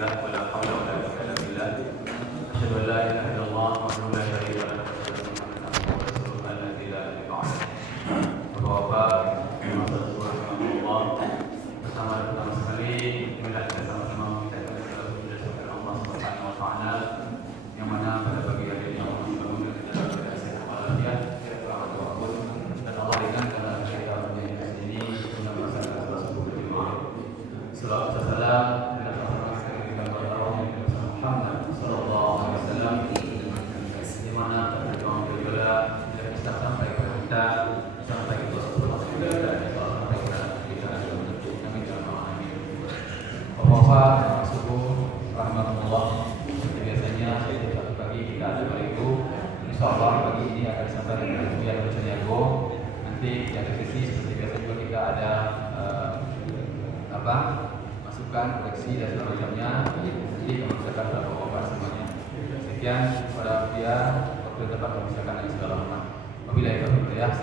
billah wa la haula wa la quwwata illa billah. Asyhadu an la ilaha illallah wahdahu la syarika lahu wa asyhadu anna Muhammadan rasulullah alladzi la ilaha illallah. Pertama sekali marilah kita sama-sama mengucapkan kepada Allah Subhanahu wa taala yang mana pada pagi hari ini Allah memberikan kita sehat walafiat dan Allah ringankan kita menjadi sini guna melaksanakan salat subuh berjamaah. Salawat dan salam Muhammad sallallahu alaihi wasallam di mana terjemahan beliau kita sampai ke kita sampai ke Rasulullah Bapak, subuh, rahmatullah. Seperti biasanya setiap satu pagi kita ada bariku. Insyaallah pagi ini akan disampaikan oleh Buya Luceniago. Nanti di akhir sesi seperti biasa juga kita ada masukan, koreksi dan sebagainya. Jadi kami ucapkan kepada Bapak semuanya. Sekian kepada Buya, waktu tempat kami ucapkan yang segala hormat. Wabillahi taufiq wal hidayah.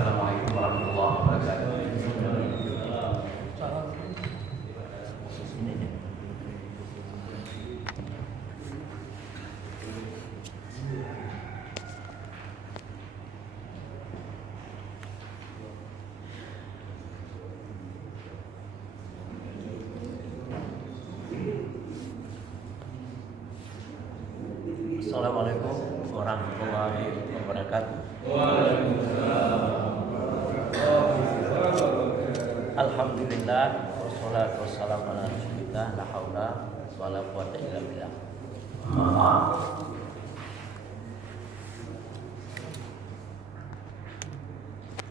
Assalamualaikum warahmatullahi wabarakatuh. Assalamualaikum warahmatullahi wabarakatuh. Alhamdulillah wassalatu wassalamu ala rasulillah la haula wala quwwata illa billah.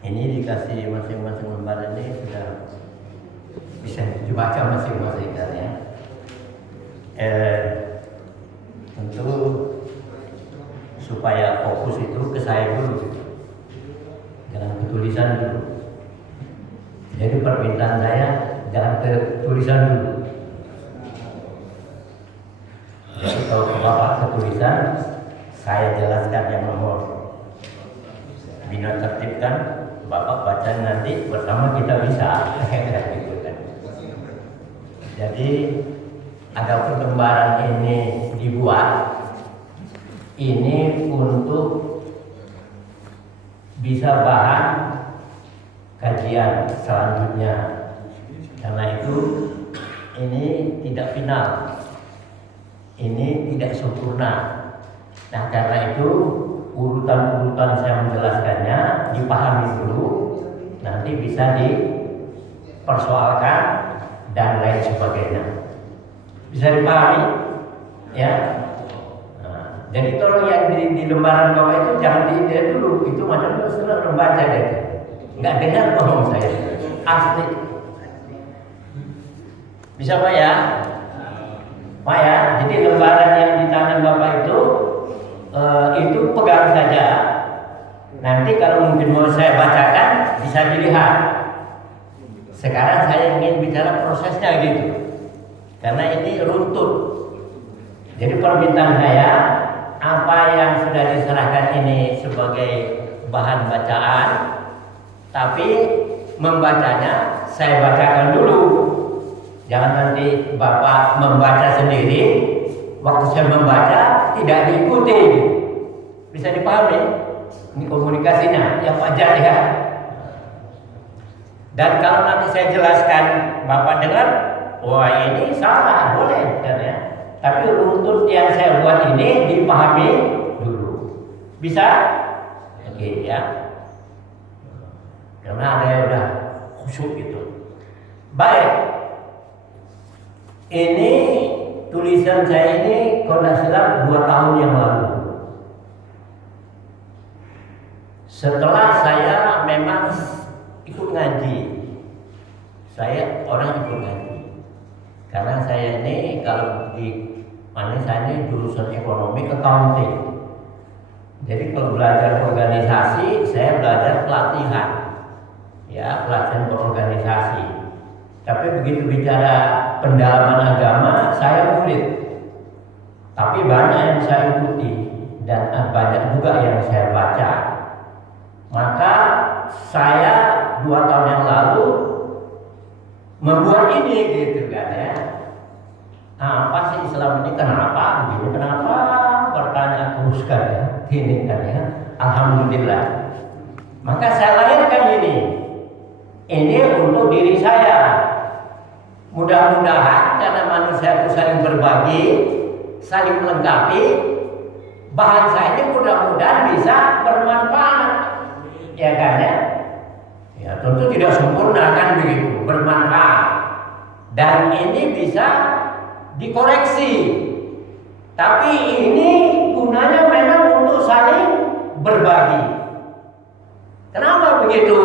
Ini dikasih masing-masing lembar ini sudah bisa dibaca masing-masing kan ya. Tentu supaya fokus itu ke saya dulu, jangan ke tulisan dulu. Jadi permintaan saya jangan ke tulisan dulu. Jadi kalau ke Bapak ke tulisan, saya jelaskan yang nomor. Bina tertibkan, Bapak baca nanti bersama kita bisa. Gitu kan. Jadi ada perlembaran ini dibuat ini untuk bisa bahan kajian selanjutnya. Karena itu ini tidak final, ini tidak sempurna. Nah karena itu urutan-urutan saya menjelaskannya dipahami dulu, nanti bisa dipersoalkan dan lain sebagainya. Bisa dipahami ya. Jadi tolong yang di lembaran bawah itu jangan dilihat dulu, itu macam sudah membaca deh, nggak dengar ngomong saya, asli. Bisa Pak ya? Pak ya, jadi lembaran yang di tangan Bapak itu pegang saja. Nanti kalau mungkin mau saya bacakan bisa dilihat. Sekarang saya ingin bicara prosesnya gitu, karena ini runtut. Jadi permintaan saya, apa yang sudah diserahkan ini sebagai bahan bacaan, tapi membacanya saya bacakan dulu. Jangan nanti Bapak membaca sendiri, waktu saya membaca tidak diikuti. Bisa dipahami? Ini komunikasinya yang wajar ya. Dan kalau nanti saya jelaskan, Bapak dengar, wah ini salah, boleh kan ya. Tapi runtut yang saya buat ini dipahami dulu. Bisa? Oke ya. Karena ada yang udah khusyuk gitu. Baik. Ini tulisan saya ini kalau tidak salah 2 tahun yang lalu. Setelah saya memang ikut ngaji. Saya orang ikut ngaji. Karena saya ini kalau saya ini jurusan ekonomi accounting. Jadi kalau belajar organisasi, saya belajar pelatihan, ya pelatihan berorganisasi. Tapi begitu bicara pendalaman agama, saya murid. Tapi banyak yang saya ikuti dan banyak juga yang saya baca. Maka saya 2 tahun yang lalu membuat ini gitu kan ya. apa sih Islam ini, kenapa begini, kenapa bertanya terus kan ya, ini kan ya. Alhamdulillah. Maka saya lahirkan ini untuk diri saya. Mudah-mudahan karena manusia itu saling berbagi, saling melengkapi, bahan saya ini mudah-mudahan bisa bermanfaat, ya kan ya? Ya tentu tidak sempurna kan begitu, bermanfaat. Dan ini bisa dikoreksi. Tapi ini gunanya memang untuk saling berbagi. Kenapa begitu?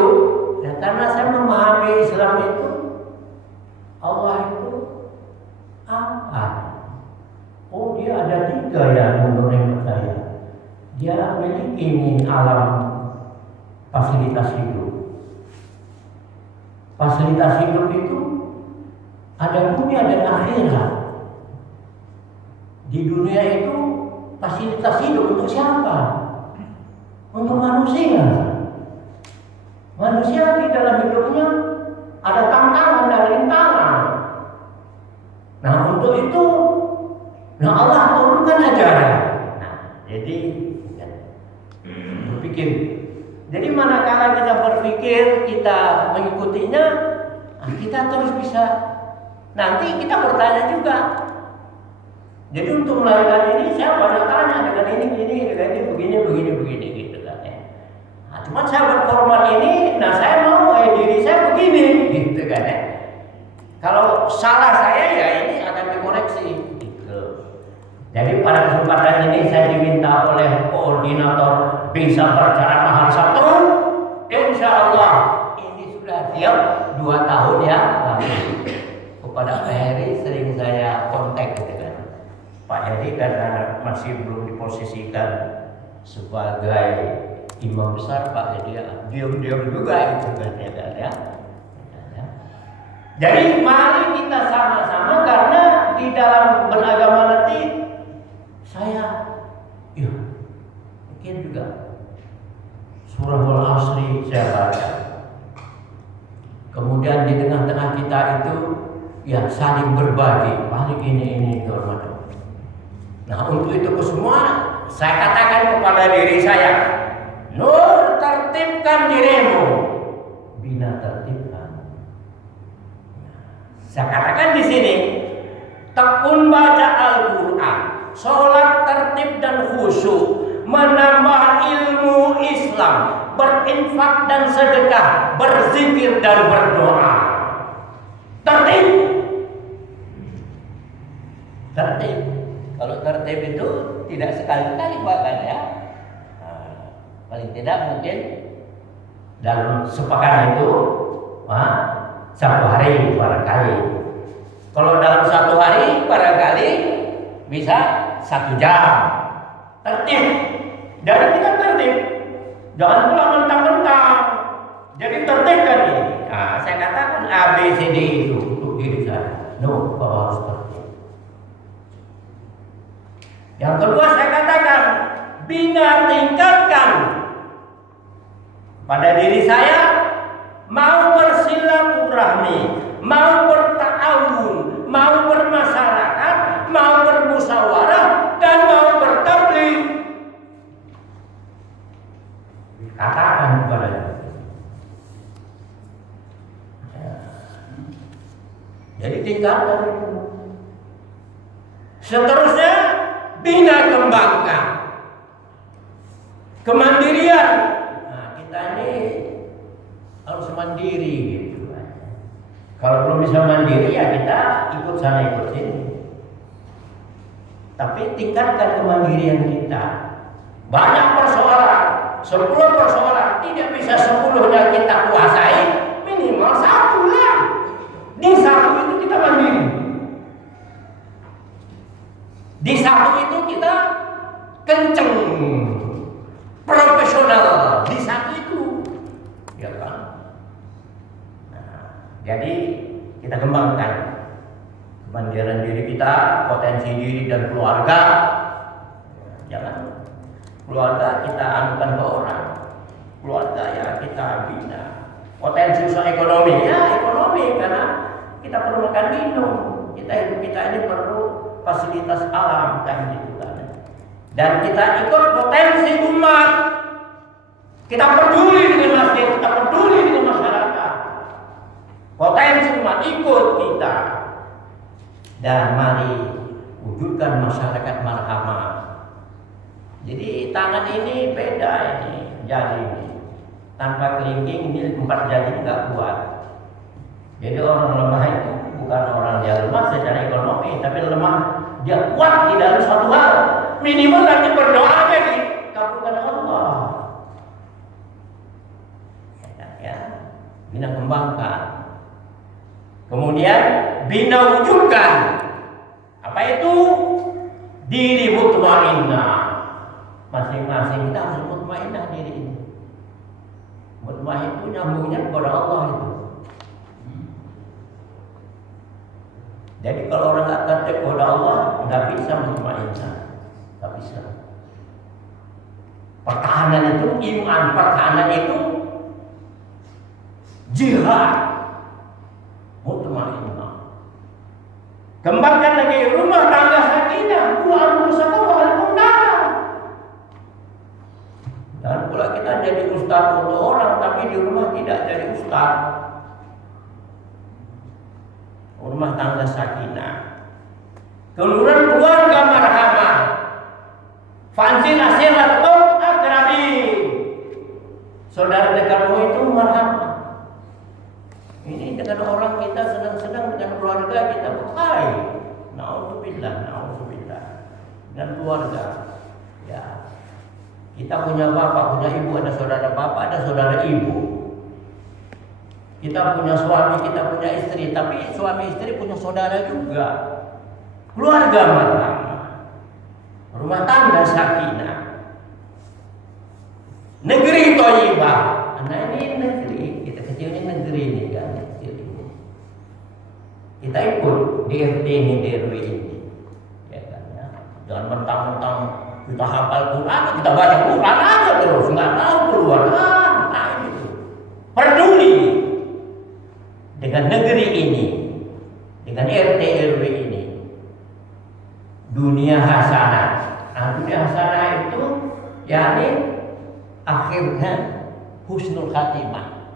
Ya, karena saya memahami Islam itu, Allah itu apa? Oh, dia ada 3 ya menurut saya. Dia memiliki ini alam fasilitas hidup. Fasilitas hidup itu ada dunia dan akhirat. Di dunia itu fasilitas hidup untuk siapa? Untuk manusia. Manusia di dalam hidupnya ada tantangan dan rintangan. Nah untuk itu, Allah turunkan ajaran. Nah jadi berpikir. Jadi manakala kita berpikir, kita mengikutinya, kita terus bisa. Nanti kita bertanya juga. Jadi untuk melahirkan ini saya banyak tanya dengan ini begini gitu kan ya. Nah, cuma saya berkorban ini, nah saya mau diri saya begini gitu kan ya. Kalau salah saya ya ini akan dikoreksi gitu. Jadi pada kesempatan ini saya diminta oleh koordinator bisa berceramah hari Sabtu. Insya Allah ini sudah siap 2 tahun ya. Lalu kepada Pak Heri sering saya kontak gitu kan. Pak Heri karena masih belum diposisikan sebagai imam besar, Pak Heri diam-diam juga itu kan ya. Jadi mari kita sama-sama, karena di dalam beragama nanti saya mungkin juga surah Al-Asri saya baca. Kemudian di tengah-tengah kita itu ya saling berbagi, balik ini hormat. Nah untuk itu semua saya katakan kepada diri saya, Nur tertibkan dirimu, bina tertibkan. Saya katakan di sini, tekun baca Al-Quran, sholat tertib dan khusyuk, menambah ilmu Islam, berinfak dan sedekah, berzikir dan berdoa. Tertib. Tertib. Kalau tertib itu tidak sekali-kali bahkan ya. Paling tidak mungkin dalam sepekan itu 1 hari barangkali. Kalau dalam 1 hari barangkali bisa 1 jam. Tertib. Jadi kita tertib. Jangan pula mentang-mentang. Jadi tertib kan ini. Nah, saya katakan ABCD itu untuk diri saya. No, bahwa harus tertib. Yang kedua saya katakan, bina tingkatkan pada diri saya, mau bersilaturahmi, mau berta'awun, mau bermasyarakat, mau bermusyawarah, dan mau bertabligh. Katakan kepada dia. Jadi tingkatkan itu. Seterusnya bina kembangkan kemandirian. Nah, kita ini harus mandiri gitu. Kalau belum bisa mandiri ya kita ikut sana ikut sini. Tapi tingkatkan kemandirian kita. Banyak persoalan, 10 persoalan tidak bisa 10-nya kita kuasai, minimal 1 lah. Di 1 itu kita mandiri. Di 1 itu kita kenceng, profesional. Di 1 itu, ya kan? Nah, jadi kita kembangkan kemandirian diri kita, potensi diri dan keluarga. Jangan keluarga kita anukan ke orang, keluarga ya kita bina. Potensi usaha ekonomi ya ekonomi, karena kita perlu makan minum. Hidup kita ini perlu fasilitas alam kan gitu kan. Dan kita ikut potensi umat. Kita peduli dengan masjid, kita peduli dengan masyarakat. Potensi umat ikut kita. Dan mari wujudkan masyarakat marhamah. Jadi tangan ini beda ini, jari ini. Tanpa kelingking ini 4 jari nggak kuat. Jadi orang lemah itu bukan orang yang lemah secara ekonomi, tapi lemah dia kuat di dalam suatu hal. Minimal nanti berdoa jadi kabulkan Allah. Ya, bina kembangkan. Kemudian bina wujudkan. Apa itu? Diri mutmainnah. Masing-masing kita harus mutmainnah diri ini. Mutmainnah itu nyambungnya kepada Allah itu. Jadi kalau orang nggak tertib kepada Allah, nggak bisa mutmainnah, nggak bisa. Pertahanan itu iman, pertahanan itu jihad, mutmainnah. Kembangkan lagi rumah tangga sakinah, Quran bersama waalaikumsalam. Dan pula kita jadi ustaz untuk orang, tapi di rumah tidak jadi ustaz. Rumah tangga sakinah. Kemudian keluarga marhamah. Fanzil asilatum akrabi. Saudara dekatmu itu marhamah. Ini dengan orang kita senang-senang, dengan keluarga kita berkait. Nauzubillah, nauzubillah. Dan keluarga. Ya. Kita punya bapak, punya ibu, ada saudara bapak, ada saudara ibu. Kita punya suami, kita punya istri, tapi suami istri punya saudara juga. Keluarga marhamah. Rumah tangga sakinah. Negeri thayyibah. Nah ini negeri, kita kecil ini negeri ini kan, kecil ini. Kita ikut di RT ini, di RW ini. Ya kan ya. Jangan mentang-mentang kita hafal Quran, kita baca Quran aja terus, nggak tahu keluar. Nah itu. Peduli dengan negeri ini, dengan RT RW ini. Dunia hasanah. Nah, dunia hasanah itu yakni akhirnya husnul khatimah.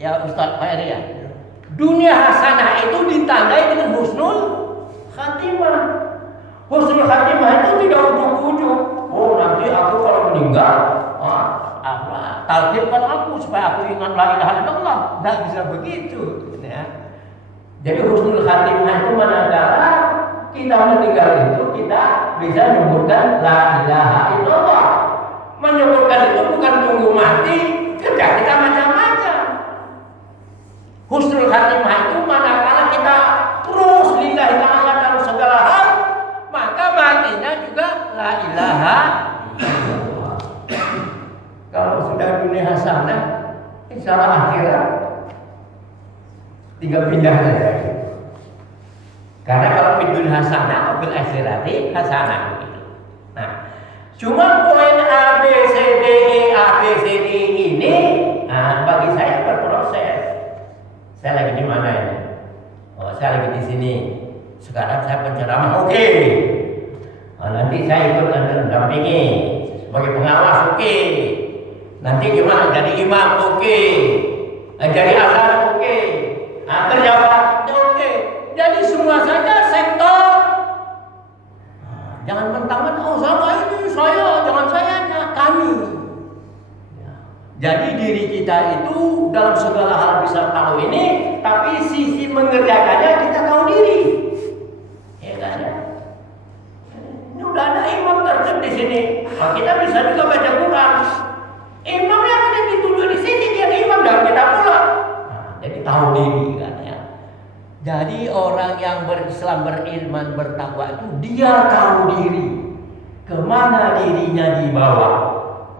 Ya Ustaz Khairi ya. Dunia hasanah itu ditandai dengan husnul khatimah. Husnul khatimah itu tidak ujuk-ujuk. Oh nanti aku kalau meninggal, talqinkan aku supaya aku ingat la ilaha illallah. Tidak bisa begitu. Ya. Jadi husnul khatimah itu manakala kita meninggal itu kita bisa menyebutkan la ilaha illallah. Menyebutkan itu bukan tunggu mati, kerja kita macam-macam. Husnul khatimah itu manakala kita terus lillahi ta'ala dalam segala hal, maka matinya juga la ilaha illallah. Kalau sudah dunia hasanah, insyaallah akhirat tinggal pindah saja. Karena kalau fid hasanah, fil akhirati hasanah begitu. Nah, cuma poin A B C D E A B C D ini, nah, bagi saya berproses. Saya lagi di mana ini? Oh, saya lagi di sini. Sekarang saya penceramah, oke. Nah, nanti saya ikut mendampingi sebagai pengawas, oke. Nanti gimana? Jadi imam, oke. Jadi azan, oke. Kerja bakti, oke. Jadi semua saja sektor. Jangan mentang-mentang oh sama ini saya, jangan saya, kami. Ya. Jadi diri kita itu dalam segala hal bisa tahu ini, tapi sisi mengerjakannya kita tahu diri. Ya kan ya? Ini udah ada imam tertib di sini. Nah, kita bisa juga baca Quran. Imam yang ada dituduh di sini dia imam dan kita pula. Nah, jadi tahu diri kan ya. Jadi orang yang berislam, beriman, bertakwa itu dia tahu diri. Kemana dirinya dibawa,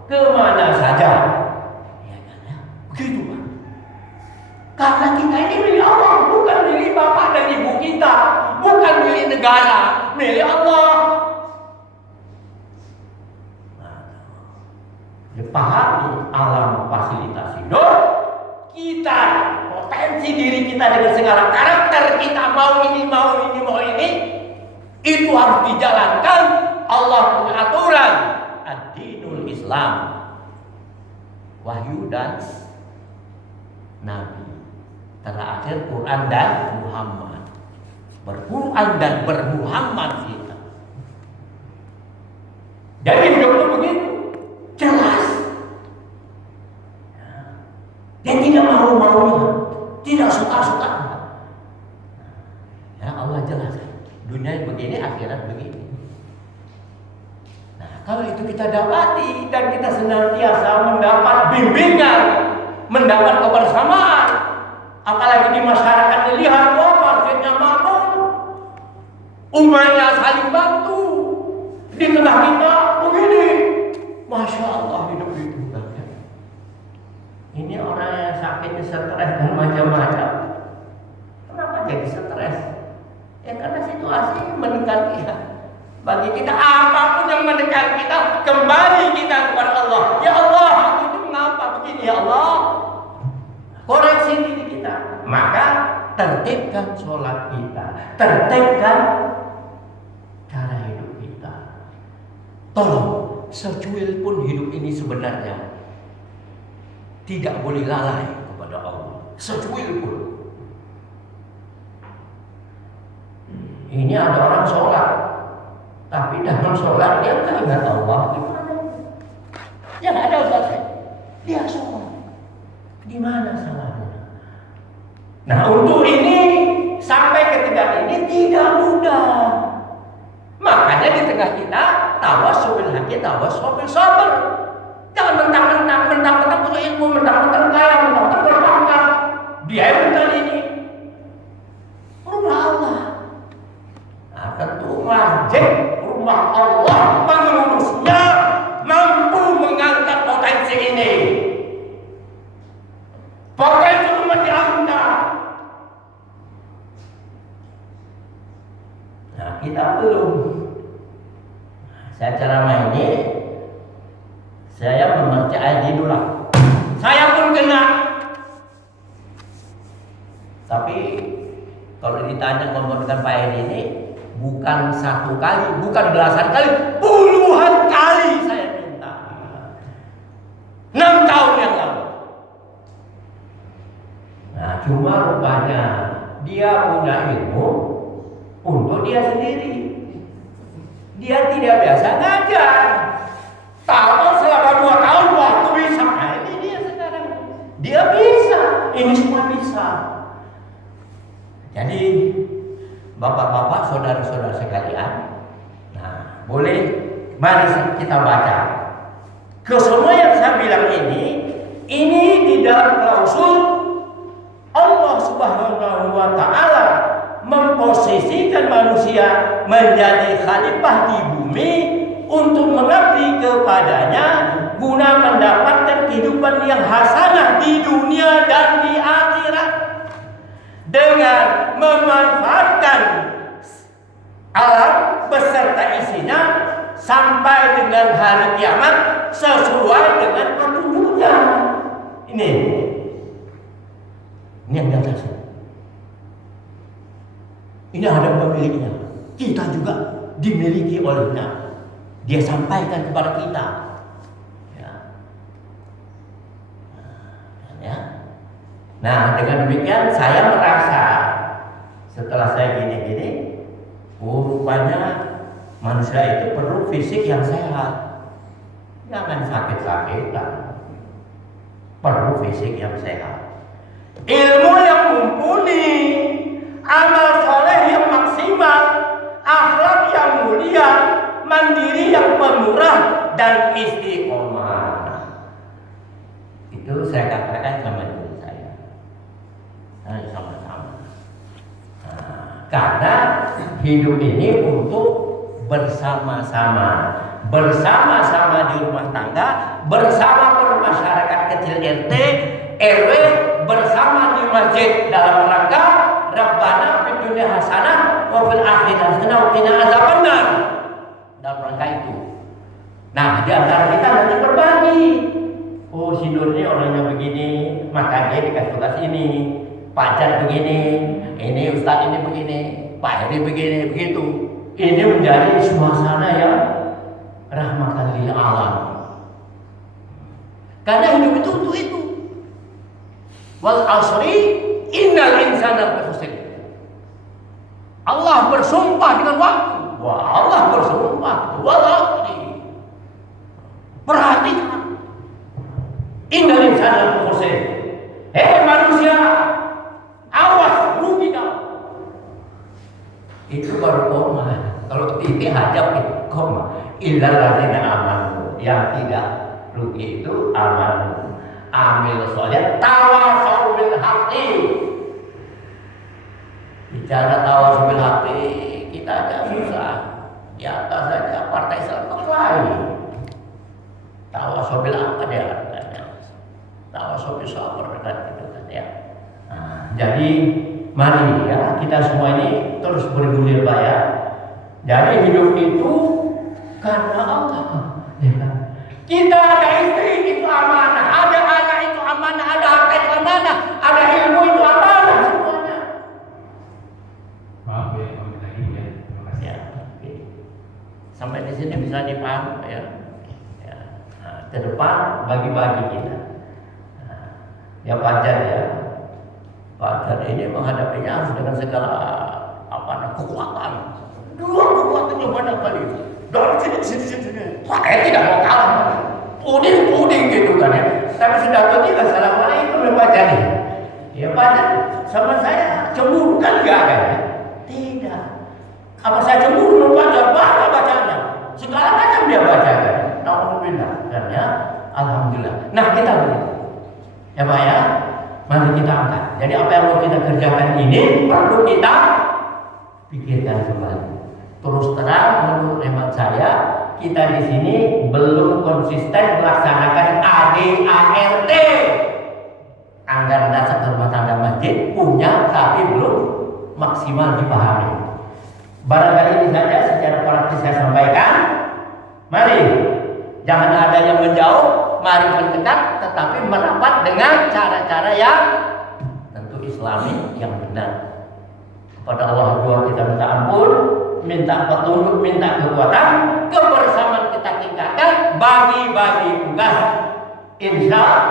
kemana saja. Ya kan ya? Begitu Pak. Karena kita ini milik Allah, bukan milik bapak dan ibu kita, bukan milik negara, milik Allah. Nah, dipahami alam fasilitasi hidup kita, potensi eksistensi diri kita dengan segala karakter kita, mau ini, itu harus dijalankan. Allah punya aturan, ad-dinul Islam, wahyu dan nabi, terakhir Quran dan Muhammad. Berquran dan bermuhammad kita. Jadi hidupnya begitu jelas. Dia tidak mau-maunya, tidak suka-suka. Ya Allah jelas. Dunia begini, akhirat begini. Nah, kalau itu kita dapati dan kita senantiasa mendapat bimbingan, mendapat kebersamaan, apalagi di masyarakat dilihat, wah masjidnya makmur, umatnya saling bantu, di tengah kita begini, masya Allah hidup itu. Ini orang yang sakitnya stres dan macam-macam. Kenapa jadi stres? Ya karena situasi menekan dia. Bagi kita apapun yang menekan kita, kembali kita kepada Allah. Ya Allah, aku ini mengapa begini ya Allah? Koreksi diri kita. Maka tertibkan sholat kita, tertibkan cara hidup kita. Tolong, secuil pun hidup ini sebenarnya tidak boleh lalai kepada Allah. Secuil pun. Ini ada orang sholat, tapi dalam sholat dia nggak ingat Allah. Gimana? Ya nggak ada Ustaz. Dia sholat. Di mana salahnya? Nah untuk ini sampai ketika ini tidak mudah. Makanya di tengah kita tawassul haki, tawassul sabar. Jangan mentang-mentang punya ilmu, mentang-mentang kaya, mentang-mentang berpangkat. Dia minta ini. Rumah Allah. Nah, tentu wajib rumah Allah pengurusnya mampu mengangkat potensi ini. Potensi umat diangkat. Nah, kita belum. Saya ceramah ini, saya membaca ayat dulu. Saya pun kena. Tapi kalau ditanya ngomong dengan Pak Edi ini, bukan satu kali, bukan belasan kali, puluhan kali saya minta. 6 tahun yang lalu. Nah, cuma rupanya dia punya ilmu untuk dia sendiri. Dia tidak biasa ngajar. Tahu selama 2 tahun waktu bisa. Nah, ini dia sekarang. Dia bisa. Ini semua bisa. Jadi bapak-bapak, saudara-saudara sekalian, nah boleh mari kita baca. Kesemua yang saya bilang ini di dalam klausul Allah Subhanahu wa Ta'ala memposisikan manusia menjadi khalifah di bumi untuk mengabdi kepadanya guna mendapatkan kehidupan yang hasanah di dunia dan di akhirat dengan memanfaatkan alam beserta isinya sampai dengan hari kiamat sesuai dengan petunjuknya. Ini yang di atas. Ini ada pemiliknya. Kita juga dimiliki olehnya. Dia sampaikan kepada kita. Ya. Nah, dengan demikian saya merasa setelah saya gini-gini, rupanya manusia itu perlu fisik yang sehat. Jangan sakit-sakitan. Perlu fisik yang sehat. Ilmu yang mumpuni, amal soleh yang maksimal, akhlak yang mulia, mandiri yang pemurah, dan istiqomah. Itu saya katakan sama ibu saya. Sama-sama. Nah, karena hidup ini untuk bersama-sama. Bersama-sama di rumah tangga, bersama bermasyarakat kecil RT, RW, bersama di masjid dalam rangka Rabbana fid dunya hasanah wa fil akhirati hasanah wa qina adzabannar. Dalam rangka itu. Nah, di antara kita nanti berbagi. Oh, si Nur ini orangnya begini, maka dia dikasih tugas ini. pacar begini, ini ustadz ini begini, Pak Heri begini, begitu. Ini menjadi suasana yang rahmatan lil alam. Karena hidup itu untuk itu. Wal asri innal insana lafi khusr. Allah bersumpah dengan waktu. Wah, Allah bersumpah wal asri. Perhatikan. Innal insana lafi khusr. Hei manusia, awas rugi kau. Itu baru koma. Kalau titik hajab itu koma. Illal ladzina amanu. Yang tidak rugi itu aman. Amil sholih, tawasau bil haqqi. Bicara tawasau bil haqqi, kita agak susah. Di atas saja partai Islam lain. Tawasau bil apa dia katanya? Tawasau bil sabr kan gitu kan ya. Nah, jadi mari ya kita semua ini terus bergulir ya. Jadi hidup itu karena Allah. Ya kan? Kita ada istri itu amanah, ada anak itu amanah, ada harta itu amanah, ada ilmu itu amanah semuanya. Maaf ya, kalau kita ini ya. Terima kasih. Ya, oke. Sampai di sini bisa dipaham ya. Ya. Nah, ke depan bagi-bagi kita. Nah, ya wajar ya. Wajar ini menghadapinya harus dengan segala kekuatan. Dua kekuatan yang banyak kali. Dari sini. Saya tidak mau kalah. Puding gitu kan ya. Tapi sudah begitu assalamualaikum ya Pak Jani. Ya Pak Jani sama saya cemburu kan enggak kan ya? Tidak. Apa saya cemburu baca bacanya. Segala macam dia baca kan. Alhamdulillah kan ya. Alhamdulillah. Nah kita begitu. Ya Pak ya. Mari kita angkat. Jadi apa yang mau kita kerjakan ini perlu kita pikirkan kembali. Terus terang menurut hemat saya kita di sini belum konsisten melaksanakan ADART, anggaran dasar rumah tangga masjid punya tapi belum maksimal dipahami. Barangkali ini saja secara praktis saya sampaikan. Mari jangan ada yang menjauh, mari mendekat, tetapi merapat dengan cara-cara yang tentu Islami yang benar. Kepada Allah juga kita minta ampun, minta petunjuk, minta kekuatan, kebersamaan kita tingkatkan, bagi-bagi tugas. Insya Allah.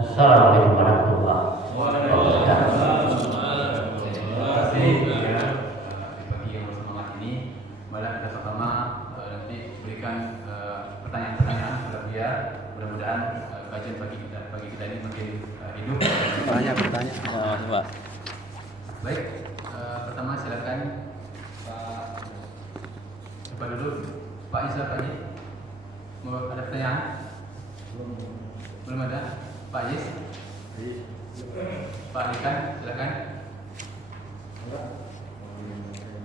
Assalamualaikum warahmatullahi wabarakatuh. Terima kasih ya bagi yang bersemangat ini. Mari kita pertama nanti berikan pertanyaan-pertanyaan kepada dia. Mudah-mudahan kajian bagi kita ini makin hidup. Banyak bertanya. Coba. Baik, pertama silakan Pak. Coba dulu Pak Isa Pak Yi. Mau ada pertanyaan? Belum ada. Pak Yis. Pak Ikan, silakan.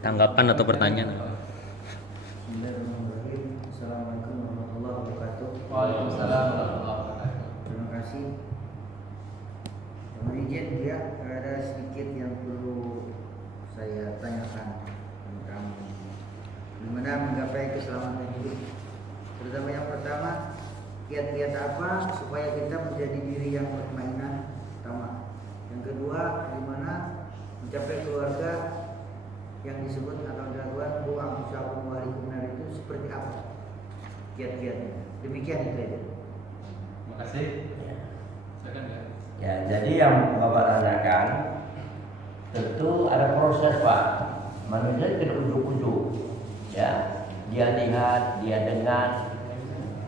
Tanggapan atau pertanyaan? Assalamualaikum warahmatullahi wabarakatuh. Waalaikumsalam warahmatullahi wabarakatuh. Terima kasih. Mohon izin ya, ada sedikit yang perlu saya tanyakan tentang kamu. Bagaimana menggapai keselamatan hidup? Terutama yang pertama, kiat-kiat apa supaya kita menjadi diri yang mutmainah pertama. Yang kedua, bagaimana mencapai keluarga yang disebut atau dakwah bu amsakum walikum itu seperti apa kiat-kiatnya. Demikian itu aja. Terima kasih. Silakan ya. Ya, jadi yang Bapak tanyakan tentu ada proses Pak. Manusia tidak ujuk-ujuk. Ya, dia lihat, dia dengar,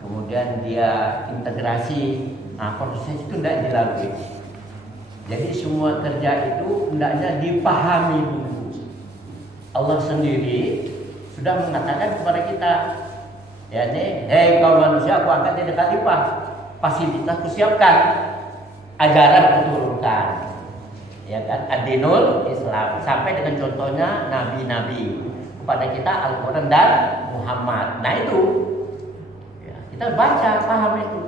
kemudian dia integrasi. Nah, proses itu tidak dilalui. Jadi semua kerja itu hendaknya dipahami dulu. Allah sendiri sudah mengatakan kepada kita, ya nih, hei kaum manusia, aku angkat di dekat khalifah, fasilitas kusiapkan, ajaran kuturunkan, ya kan, ad-dinul Islam, sampai dengan contohnya nabi-nabi kepada kita Al-Quran dan Muhammad. Nah itu, ya, kita baca, paham itu,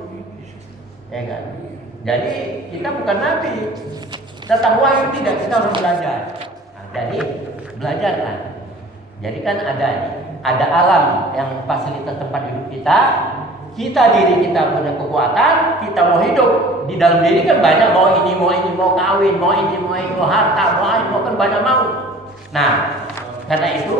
ya kan. Jadi kita bukan nabi, datang wahyu tidak, kita harus belajar. Nah, jadi belajarlah. Jadi kan ada alam yang fasilitas tempat hidup kita diri kita punya kekuatan, kita mau hidup di dalam diri kan banyak mau ini, mau kawin, mau ini, mau harta, mau kan banyak mau. Nah, karena itu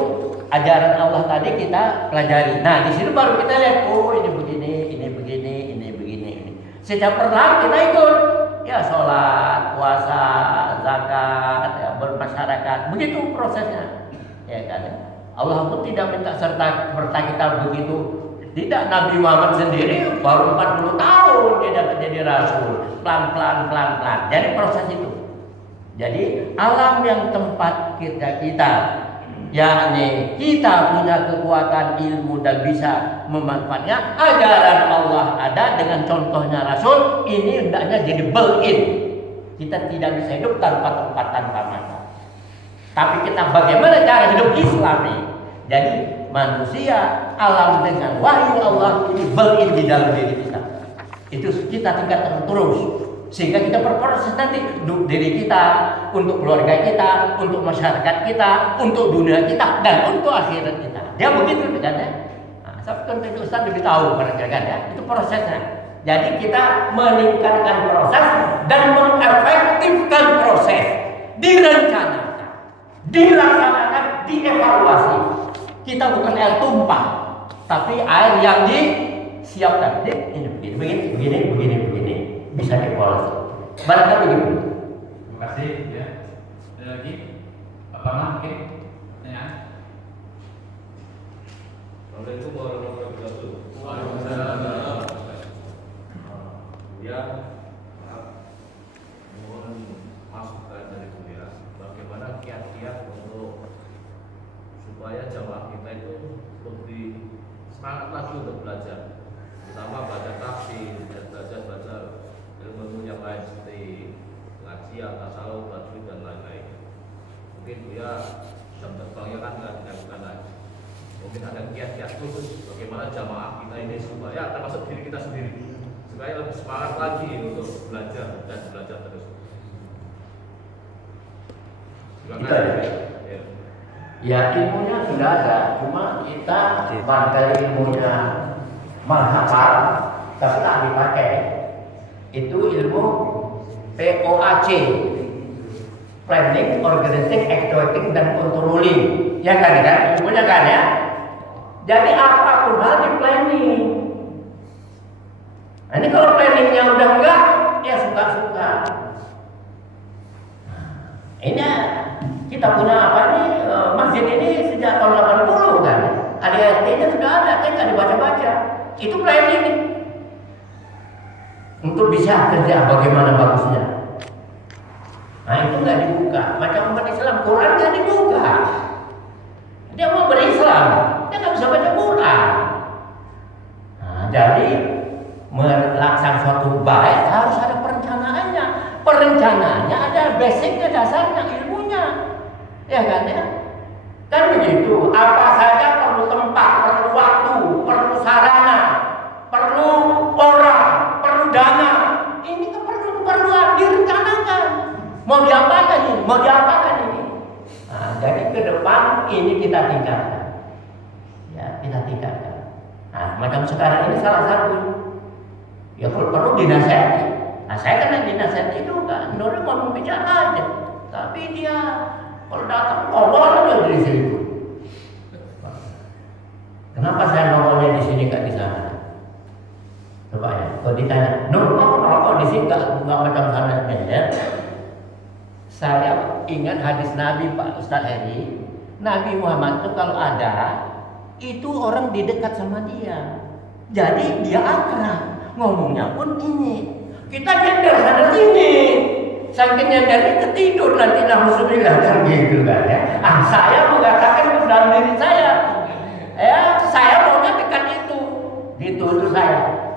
ajaran Allah tadi kita pelajari. Nah, di sini baru kita lihat, oh ini begini, ini begini, ini begini. Setiap perlahan kita ikut, ya sholat, puasa, zakat, ya, bermasyarakat, begitu prosesnya, ya kan? Allah pun tidak minta serta kita begitu. Tidak, Nabi Muhammad sendiri baru 40 tahun dia dapat jadi rasul, pelan-pelan. Jadi proses itu. Jadi alam yang tempat kita, yakni kita punya kekuatan ilmu dan bisa memanfaatnya. Ajaran Allah ada dengan contohnya Rasul, ini hendaknya jadi built-in. Kita tidak bisa hidup tanpa tempat, tanpa mata. Tapi kita bagaimana cara hidup Islami? Jadi manusia alam dengan wahyu Allah ini built-in di dalam diri kita. Itu kita tingkatkan terus. Sehingga kita berproses nanti untuk diri kita, untuk keluarga kita, untuk masyarakat kita, untuk dunia kita, dan untuk akhirat kita. Dia begitu kan ya. Nah, tapi kan itu Ustaz lebih tahu barangkali kan ya. Itu prosesnya. Jadi kita meningkatkan proses dan mengefektifkan proses, direncanakan, dilaksanakan, dievaluasi. Kita bukan air tumpah, tapi air yang disiapkan. Ini begini. Bisa dievaluasi. Barangkali begitu. Terima kasih ya. Ada lagi? Bapak mungkin pertanyaan? Assalamualaikum warahmatullahi wabarakatuh. Waalaikumsalam. Ya, mohon masukan dari Buya, bagaimana kiat-kiat untuk supaya jamaah kita itu lebih semangat lagi untuk belajar, terutama baca tafsir dan baca ilmu yang lain seperti pengajian, tasawuf, tajwid dan lain-lain. Mungkin Buya jam terbangnya kan nggak dilakukan lagi. Mungkin ada kiat-kiat khusus bagaimana jamaah kita ini supaya termasuk diri kita sendiri supaya lebih semangat lagi untuk belajar dan belajar terus. Kita Ya. Ya ilmunya sudah ada, cuma kita barangkali ilmunya menghafal tapi tak dipakai. Itu ilmu POAC, planning, organizing, actuating, dan controlling. Ya kan, ilmunya kan ya. Jadi apapun hal di planning. Nah, ini kalau planningnya udah enggak, ya suka-suka. Ini kita punya apa nih, masjid ini sejak tahun 80 kan. ADRT-nya sudah ada, tapi nggak dibaca-baca. Itu planning nih. Untuk bisa kerja bagaimana bagusnya. Nah itu nggak dibuka. Macam umat Islam, Quran nggak dibuka. Dia mau berislam, dia nggak bisa baca Quran. Nah, jadi melaksanakan suatu baik harus ada perencanaannya. Perencanaannya ada basicnya, dasarnya, ilmunya, ya kan ya? Kan begitu. Apa saja perlu tempat, perlu waktu, perlu sarana, perlu orang, perlu dana. Ini keperluan direncanakan. Mau diapakan ini? Mau diapakan ini? Nah, jadi ke depan ini kita tingkatkan. Ya, kita tingkatkan. Nah, macam sekarang ini salah satu. Ya perlu dinasihati. Nah, saya kena dinasihati juga. Nuri ngomong bicara aja. Tapi dia kalau datang ngomong aja dari situ. Kenapa saya ngomongnya di sini nggak di sana? Coba ya, kalau ditanya, Nur, kok di sini nggak macam sana ya? Saya ingat hadis Nabi Pak Ustadz Heri. Nabi Muhammad itu kalau ada, itu orang didekat sama dia. Jadi dia akrab. Ngomongnya pun ini. Kita nyender sana sini. Saking nyendernya ketidur nanti na'udzubillah kan gitu kan ya. Saya mengatakan dalam diri saya. Ya, saya maunya dekat itu. Gitu itu saya.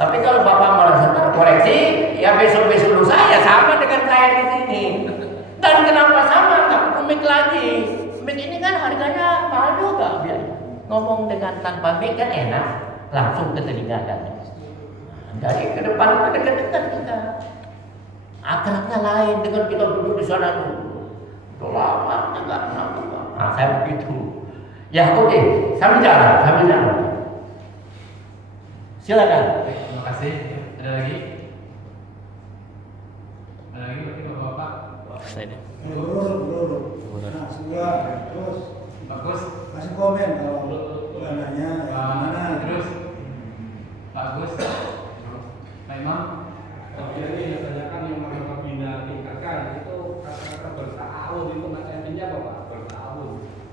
Tapi kalau Bapak merasa terkoreksi, ya besok-besok lusa ya sama dengan saya di sini. Dan kenapa sama? Nggak perlu mic lagi. Mic ini kan harganya mahal juga biaya. Ngomong dengan tanpa mic kan enak, langsung ke telinga kan. Dari ke depan ke dekat-dekat kita. Akrabnya lain dengan kita duduk di sana dulu. Lama nggak kenal. Nah, saya begitu. Ya oke, sambil jalan. Silakan. Terima kasih. Ada lagi?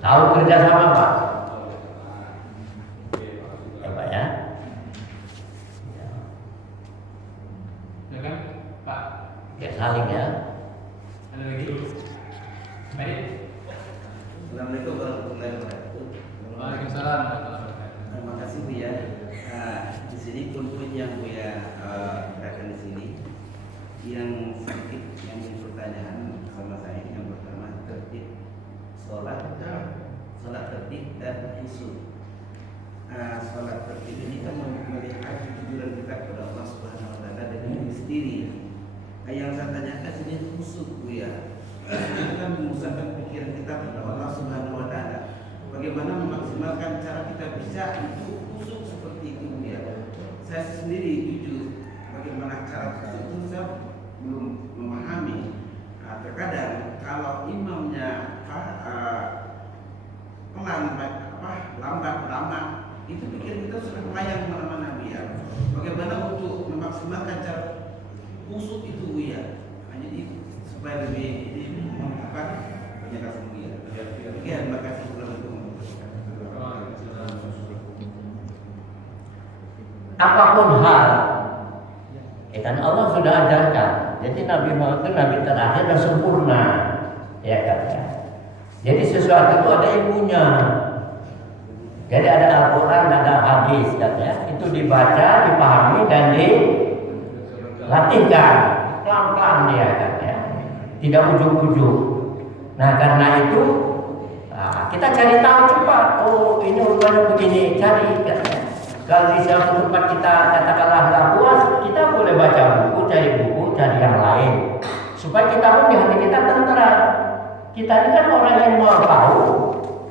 Tahu kerjasama Pak? Ya Pak ya. Ya kan, Pak? Ya saling ya. Ada lagi? Baik. Assalamualaikum warahmatullahi wabarakatuh. Waalaikumsalam warahmatullahi wabarakatuh. Terima kasih Bu ya. Di sini poin yang Bu ya katakan di sini yang sedikit yang menjadi pertanyaan sama saya yang pertama tertib sholat tertib dan khusyuk. Sholat tertib ini kan melihat kejujuran kita kepada Allah Subhanahu Wa Taala dengan diri sendiri. Yang saya tanyakan sini khusyuk Bu ya. Kita memusatkan pikiran kita kepada Allah Subhanahu Wa Taala. Bagaimana memaksimalkan cara kita bisa itu khusyuk seperti itu ya. Saya sendiri jujur bagaimana cara khusyuk itu saya belum memahami. Terkadang kalau imamnya pelan lambat lama itu pikiran kita sudah melayang kemana-mana ya. Bagaimana untuk memaksimalkan cara khusyuk itu ya. Jadi supaya lebih banyak kasih ya. Terima kasih. Apapun hal, kan Allah sudah ajarkan. Jadi Nabi Muhammad itu Nabi terakhir dan sempurna, ya kan? Ya. Jadi sesuatu itu ada ilmunya. Jadi ada Al-Quran, ada hadis, kan, ya. Itu dibaca, dipahami dan dilatihkan pelan-pelan dia, kan, ya. Tidak ujuk-ujuk. Nah karena itu kita cari tahu cepat. Oh ini rupanya begini, cari. Kan, ya. Kalau di suatu tempat kita katakanlah nggak puas, kita boleh baca buku, cari yang lain, supaya kita pun di hati kita tentera. Kita ini kan orang yang mau tahu,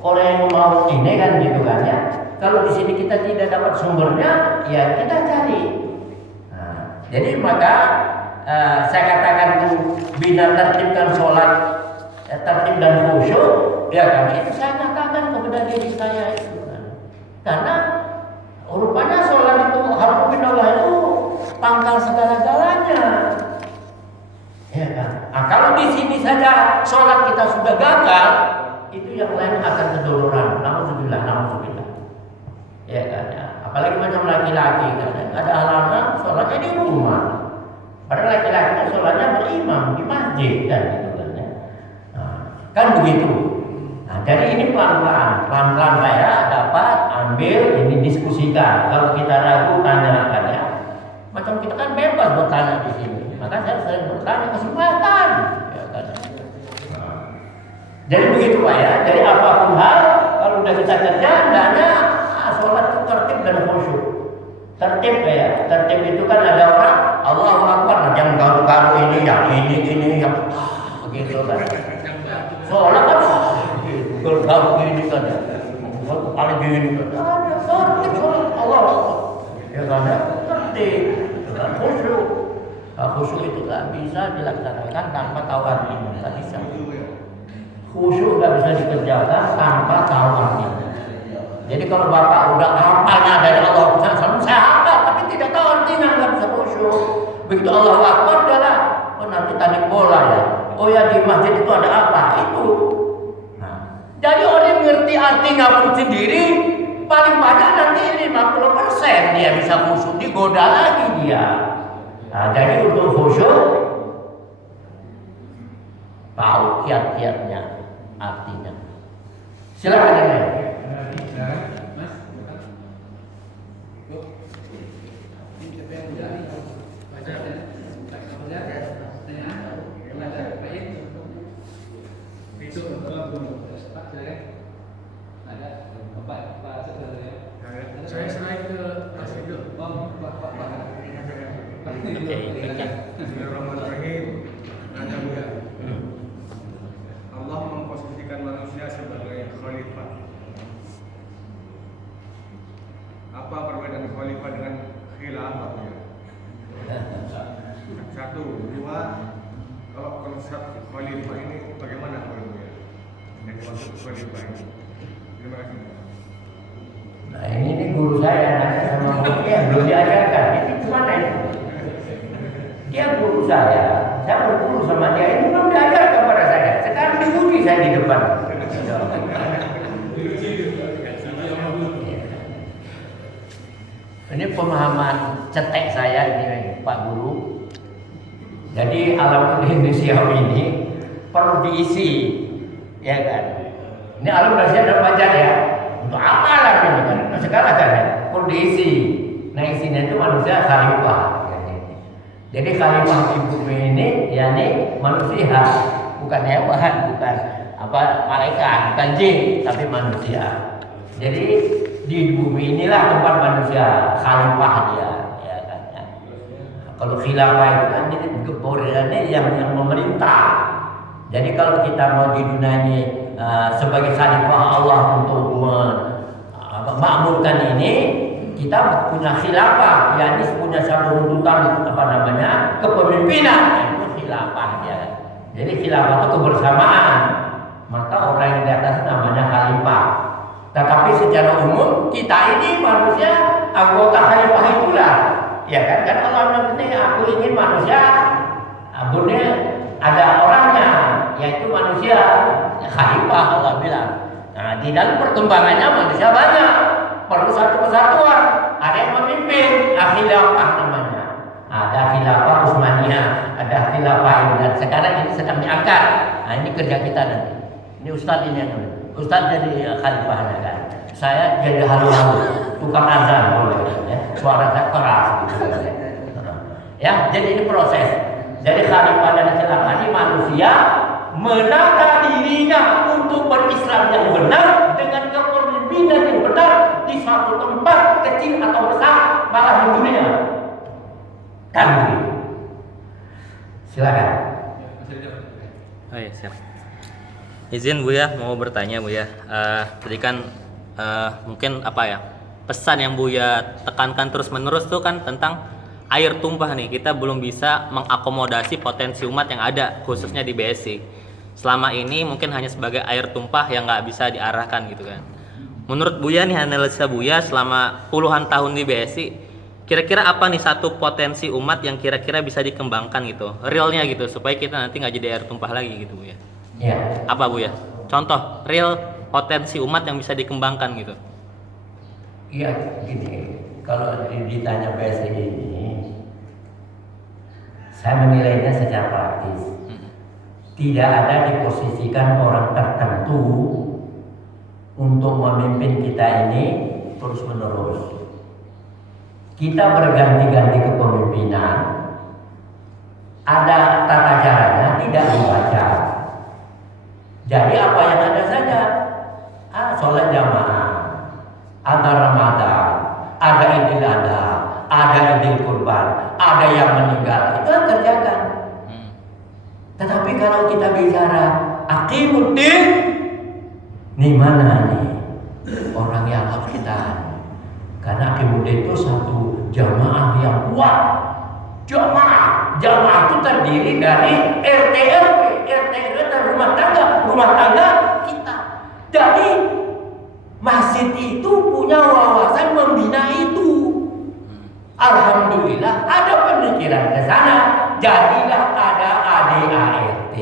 orang yang mau ini kan gitu kan ya. Kalau di sini kita tidak dapat sumbernya, ya kita cari. Nah, jadi maka saya katakan itu bina tertibkan sholat, tertib dan khusyuk, ya kan itu saya katakan kepada diri saya itu kan. Karena rupanya sholat itu harus Allah itu pangkal segala-galanya, ya kan? Nah, kalau di sini saja sholat kita sudah gagal, itu yang lain akan keduluran. Alhamdulillah, ya kan? Ya. Apalagi macam laki-laki kan, ada halangan sholatnya di rumah. Padahal laki-laki itu sholatnya berimam di masjid kan, gitu kan? Ya. Nah, kan begitu. Nah, jadi ini pelan-pelan saya dapat ambil ini diskusikan. Kalau kita ragu tanyakan ya. Macam kita kan bebas bertanya di sini. Maka saya sering bertanya kesempatan. Ya, kan? Jadi begitu Pak ya. Jadi apapun hal kalau sudah kita kerja hendaknya sholat itu tertib dan khusyuk. Tertib ya. Tertib itu kan ada orang Allahu Akbar yang garu-garu ini yang yang begitu kan. Sholat kan garu gini kan. Kepala gini kan. Ada tertib Allah. Ya kan ya. Tertib dan khusyuk. Khusyuk itu tak bisa dilaksanakan tanpa tahu artinya. Tak bisa. Khusyuk tak bisa dikerjakan tanpa tahu artinya. Jadi kalau Bapak udah hafalnya dari Allah, saya hafal tapi tidak tahu artinya, nggak bisa khusyuk. Begitu Allahu Akbar adalah, oh nanti tanding bola ya. Oh ya di masjid itu ada apa? Itu. Nah, jadi orang yang ngerti artinya pun sendiri, paling banyak nanti 50% dia bisa khusyuk, digoda lagi dia. Nah, jadi untuk khusyuk tahu kiat-kiatnya, artinya. Silakan ya. Saya selain ke Mas Ido. Bismillahirrahmanirrahim. Nanya Bu ya. Allah memposisikan manusia sebagai khalifah. Apa perbedaan khalifah dengan khilafah Bu ya? Satu, dua, kalau konsep khalifah ini bagaimana Bu ya? Yang konsep khalifah ini. Terima kasih. Nah ini guru saya nanya sama dia belum diajarkan. Ini gimana ini? Dia guru saya berguru sama dia ini belum diajarkan kepada saya. Sekarang diuji saya di depan. pemahaman cetek saya ini Pak Guru. Jadi alam Indonesia ini perlu diisi, ya kan? Ini alam Indonesia ada pacar ya. Untuk apa alam ini kan? Sekarang kan ya, perlu diisi. Nah isinya itu manusia khalifah. Jadi khalifah di bumi ini, yakni manusia, bukan hewan, bukan apa malaikat, bukan jin, tapi manusia. Jadi di bumi inilah tempat manusia khalifah dia, ya kan? Ya. Kalau khilafah itu kan ini gebornya yang memerintah. Jadi kalau kita mau di dunia ini sebagai khalifah Allah untuk memakmurkan ini, kita punya khilafah, yakni punya satu runtutan kepemimpinan, itu khilafah ya. Jadi khilafah itu kebersamaan. Maka orang yang di atas namanya khalifah. Tetapi secara umum kita ini manusia anggota khalifah itulah, ya kan? Kan Allah ini aku ingin manusia, abunnya ada orangnya, yaitu manusia khalifah Allah bilang. Nah di dalam perkembangannya manusia banyak, perlu satu kesatuan, ada yang memimpin, khilafah namanya. Ada khilafah Utsmaniyah, ada khilafah ini, dan sekarang ini sedang diangkat. Nah ini kerja kita nanti. Ini Ustadz ini yang Ustadz jadi khalifahnya kan. Saya jadi halu-halu, tukang azan boleh ya. Suara saya keras gitu. Ya, jadi ini proses. Jadi khalifah dan khilafah ini manusia menata dirinya untuk berislam yang benar dengan kepemimpinan yang benar di suatu tempat kecil atau besar, malah di dunia. Kan begitu. Silakan. Oh iya, siap. Izin Bu ya, mau bertanya Bu ya. Tadi kan mungkin apa ya, pesan yang Bu ya tekankan terus menerus tuh kan tentang air tumpah nih. Kita belum bisa mengakomodasi potensi umat yang ada, khususnya di BSI. Selama ini mungkin hanya sebagai air tumpah yang nggak bisa diarahkan gitu kan. Menurut Buya nih, analisa Buya selama puluhan tahun di BSI, kira-kira apa nih satu potensi umat yang kira-kira bisa dikembangkan gitu, realnya gitu, supaya kita nanti nggak jadi air tumpah lagi gitu Bu ya. Ya. Apa Bu ya? Contoh real potensi umat yang bisa dikembangkan gitu. Iya gini, kalau ditanya PSI ini, saya menilainya secara praktis. Tidak ada diposisikan orang tertentu untuk memimpin kita ini terus menerus. Kita berganti-ganti kepemimpinan, ada tata caranya, tidak dibaca. Jadi apa yang ada saja, sholat jamaah, ada Ramadan, ada Idul Adha, ada Idul Kurban, ada yang meninggal, itu kerjakan. Tetapi kalau kita bicara aqimuddin, nih mana nih orang yang harus kita? Karena aqimuddin itu satu jamaah yang kuat. Jamaah itu terdiri dari RT RW dan rumah tangga kita. Jadi masjid itu punya wawasan membina itu. Alhamdulillah ada pemikiran ke sana. Jadilah ada ADART.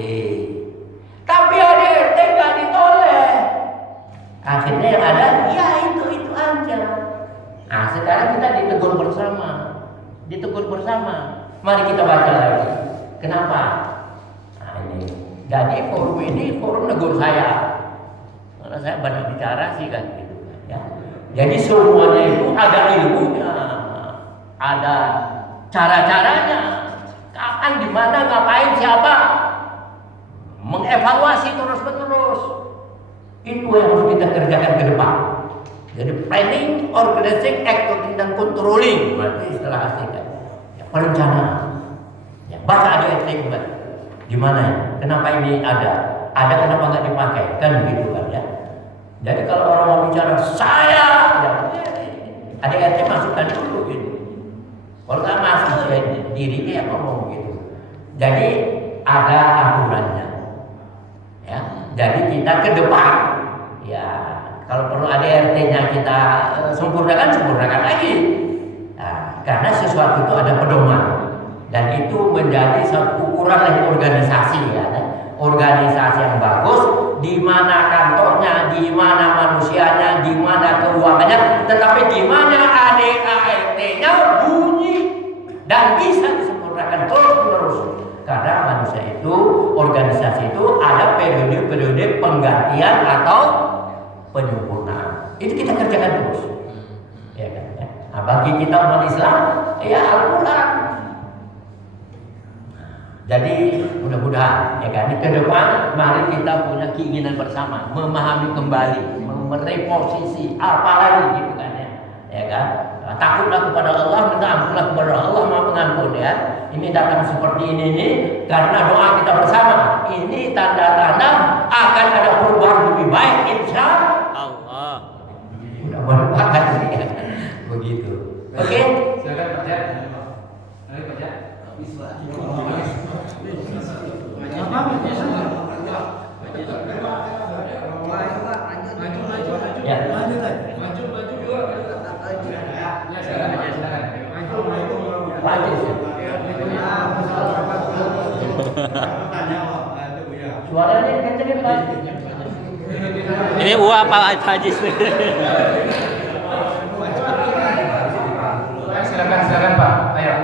Tapi ADART nggak ditoleh. Akhirnya yang ada ya itu aja. Nah sekarang kita ditegur bersama. Mari kita baca lagi. Kenapa? Nah ini. Jadi forum ini forum negur saya. Karena saya banyak bicara sih kan gitu ya. Jadi semuanya itu ada ilmunya, ada cara-caranya. Kapan, di mana, ngapain, siapa, mengevaluasi terus-menerus. Itu yang harus kita kerjakan ke depan. Jadi planning, organizing, acting dan controlling, berarti istilah aslinya. Ya, perencanaan. Ya, baca ada etik kan. Gimana ya? Kenapa ini ada? Ada kenapa nggak dipakai? Kan begitu kan ya. Jadi kalau orang mau bicara saya, ya, ada RT masukkan dulu gitu. Kalau nggak masuk ya dirinya yang ngomong gitu. Jadi ada aturannya. Ya, jadi kita ke depan. Ya, kalau perlu ada RT-nya kita sempurnakan lagi. Nah, karena sesuatu itu ada pedoman dan itu menjadi satu ukuran dari organisasi ya. Organisasi yang bagus, di mana kantornya, di mana manusianya, di mana keuangan banyak, tetapi di mana ADART-nya bunyi dan bisa disempurnakan terus-menerus. Karena manusia itu, organisasi itu ada periode-periode penggantian atau penyempurnaan. Itu kita kerjakan terus. Ya kan? Ya. Nah, bagi kita umat Islam, ya Al-Quran. Jadi mudah-mudahan ya kan ke depan mari kita punya keinginan bersama memahami kembali, mereposisi apalagi gitu kan ya kan. Takutlah kepada Allah, minta ampunlah kepada Allah, Maha Pengampun ya. Ini datang seperti ini nih karena doa kita bersama. Ini tanda-tanda akan ada perubahan lebih baik insya Allah. Mudah-mudahan ya. Begitu. Oke. Silakan Pak Jat. Mari Pak Jat. Ya. Suaranya kenceng Pak. Ini Uwa apa Haji? Silakan Pak. Ayo.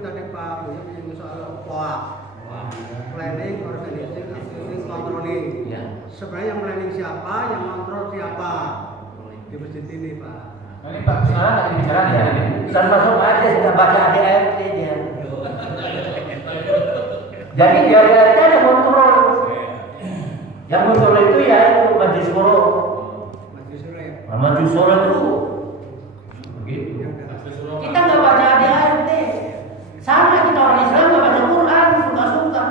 Tadi Pak Buya menyinggung soal POA, planning, organizing, executing, controlling. Ya. Sebenarnya yang planning siapa, yang kontrol siapa di masjid ini Pak? Ini Pak, sekarang lagi bicara ya. Kan masuk aja sudah baca ADRT dia. Jadi di ADRT ada kontrol. Yang kontrol itu ya itu Majelis Syuro. Majelis Syuro ya? Majelis Syuro itu begitu. Kita nggak baca ADRT. Sama kita orang Islam nggak baca Quran suka-suka.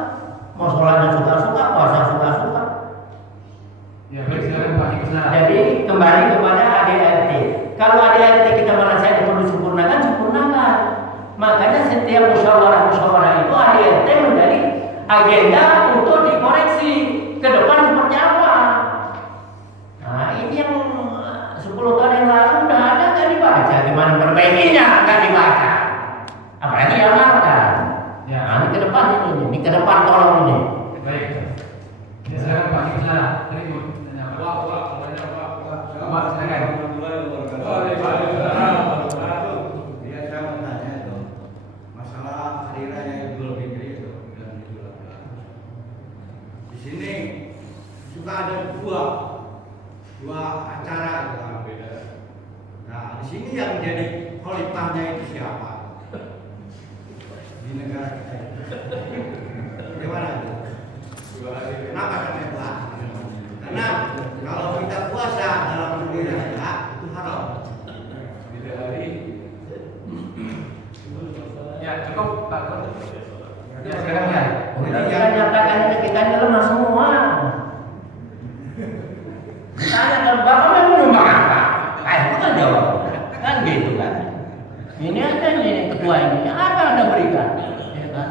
Mau sholatnya suka-suka, puasa suka-suka. Ya, baik silakan Pak Iqbal. Jadi kembali kepada ADRT. Kalau ADRT kita merasa itu perlu sempurnakan, sempurnakan. Makanya setiap musyawarah itu ADRT menjadi agenda untuk dikoreksi ke depan seperti apa. Nah ini yang 10 tahun yang lalu udah ada nggak dibaca, gimana perbaikinya nggak dibaca. Apalagi yang akan. Ya. Nah, ini ke depan ini ke depan tolong ini. Baik. Ya, silakan Pak Iqbal. Tadi mau tanya apa? Pak, silakan. Dia saya mau tanya itu masalah hari raya Idul Fitri itu dan Idul Adha. Di sini suka ada dua acara itu kan beda. Nah di sini yang jadi khalifahnya itu siapa di negara kita itu? Gimana itu? Kenapa kami buat? Karena kalau kita puasa dalam hari raya itu haram. Ya, cukup Pak. Ya, silakan ya. Kita nyatakan kita ini lemah semua. Tanya kan Bapak memang menyumbang apa? Itu kan jawab. Kan gitu kan. Ini aja nih ketua ini. Apa Anda berikan? Ya kan?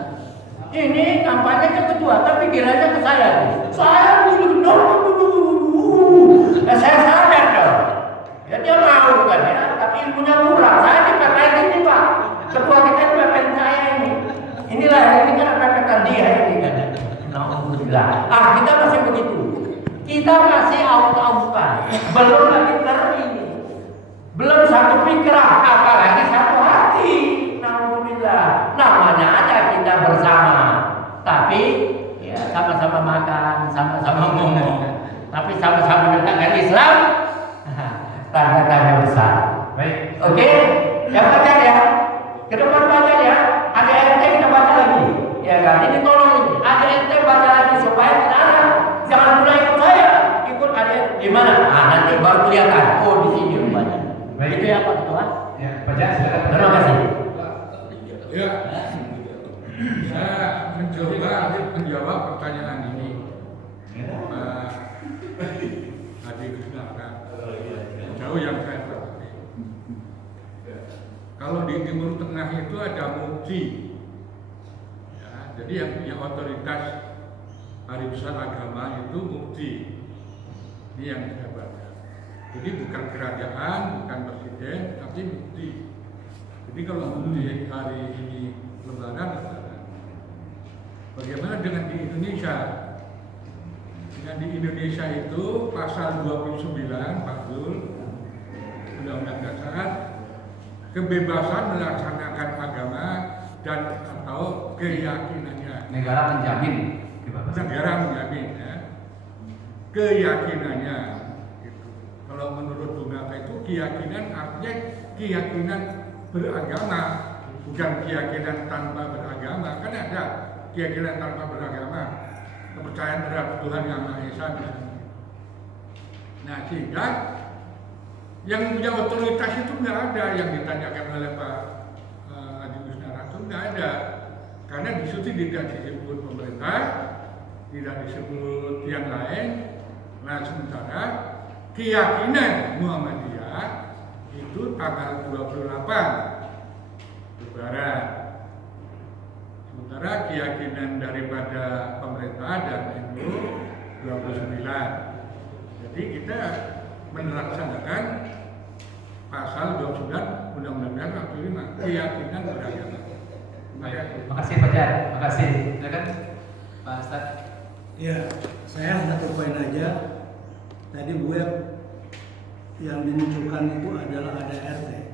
Ini kampanyenya ketua, tapi kiranya ke saya. Saya saya sadar dong. Ya dia mau kan ya, tapi ilmunya kurang. Saya dipepet ini Pak. Ketua kita dipepet saya ini. Inilah ini kan pepetan dia ini kan. Alhamdulillah. Kita masih begitu. Kita masih aus-ausan. Belum lagi ini. Belum satu pikiran, apalagi satu hati. Alhamdulillah. Namanya ada kita bersama. Tapi ya sama-sama makan, sama-sama ngomong. Tapi sama-sama menegakkan Islam. Tanda-tanda besar. Baik. Oke, yang baca ya. Ke depan baca ya. ADRT kita baca lagi. Ya kan? Ini tolong ini. ADRT baca lagi supaya kita jangan mulai ikut saya. Ikut ADRT di mana? Nanti baru kelihatan. Oh di sini rupanya. Baik. Itu ya Pak Ketua. Ya, Pak Jat, silakan. Terima kasih. Ya, saya mencoba menjawab pertanyaan ini. Hadi Krisnaka, jauh yang saya perhati. Kalau di Timur Tengah itu ada mufti, ya, jadi yang punya otoritas hari besar agama itu mufti. Ini yang saya baca. Jadi bukan kerajaan, bukan presiden, tapi mufti. Jadi kalau mufti hari ini lebaran, bagaimana dengan di Indonesia? Di Nah, di Indonesia itu pasal 29 Pak Zul Undang-Undang Dasar kebebasan melaksanakan agama dan atau keyakinannya. Negara menjamin kebebasan. Negara menjamin ya, keyakinannya. Gitu. Kalau menurut Bung Hatta itu keyakinan artinya keyakinan beragama, bukan keyakinan tanpa beragama. Kan ada keyakinan tanpa beragama, kepercayaan terhadap Tuhan Yang Maha Esa misalnya. Nah, sehingga yang punya otoritas itu nggak ada yang ditanyakan oleh Pak Adi Gusnara itu nggak ada, karena di situ tidak disebut pemerintah, tidak disebut yang lain. Nah, sementara keyakinan Muhammadiyah itu tanggal 28 Lebaran. Sementara keyakinan daripada pemerintah dan NU 29. Jadi kita melaksanakan pasal 29 Undang-Undang Dasar 45 keyakinan beragama. Makasih Pak Jar, makasih. Silakan Pak Ustad. Ya, saya satu poin aja. Tadi Bu yang dimunculkan itu adalah ada RT.